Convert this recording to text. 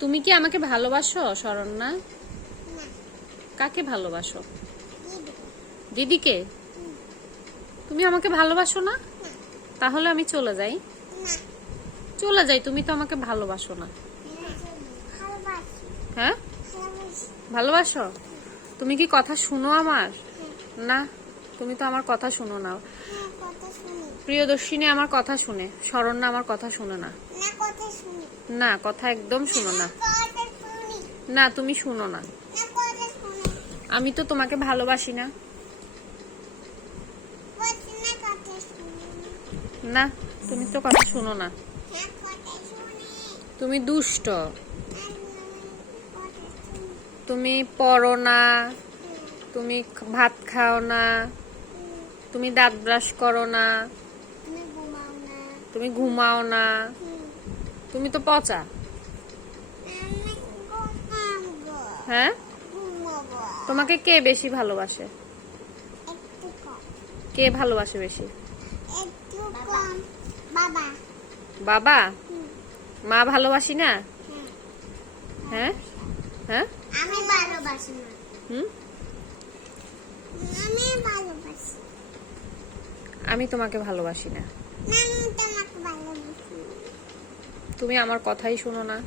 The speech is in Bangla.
তুমি কি আমাকে ভালোবাসো শরণ্যা? না। কাকে ভালোবাসো? দিদি। দিদিকে? তুমি আমাকে ভালোবাসো না? না। তাহলে আমি চলে যাই। না। চলে যাই, তুমি তো আমাকে ভালোবাসো না। ভালোবাসি। হ্যাঁ, ভালোবাসি। ভালোবাসো। তুমি কি কথা শুনো আমার? হ্যাঁ। না, তুমি তো আমার কথা শুনো না। হ্যাঁ, কথা শুনি। প্রিয়দর্শিনী আমার কথা শুনে, শরণ্যা আমার কথা শুনে না। না, কথা শুনি। না, কথা একদম শুনো না। কথা শুনি। না, তুমি শুনো না। না, কথা শুনি। আমি তো তোমাকে ভালোবাসি না। বলছি না, কথা শুনি। না, তুমি তো কথা শুনো না। হ্যাঁ, কথা শুনি। তুমি দুষ্ট। কথা শুনি। তুমি পড়ো না, তুমি ভাত খাও না, তুমি দাঁত ব্রাশ করো না, তুমি ঘুমাও না। তুমি ঘুমাও না, তুমি তো পচা। আমি ঘুমাবো। হ্যাঁ, ঘুমাবো। তোমাকে কে বেশি ভালোবাসে? একটু কম। কে ভালোবাসে বেশি? একটু কম। বাবা। বাবা? হুম। মা ভালোবাসি না? হ্যাঁ। হ্যাঁ, হ্যাঁ, আমি ভালোবাসি না। হুম। আমি ভালোবাসি। আমি তোমাকে ভালোবাসি না। আমি তোমাকে ভালোবাসি। তুমি আমার কথাই শুনো না।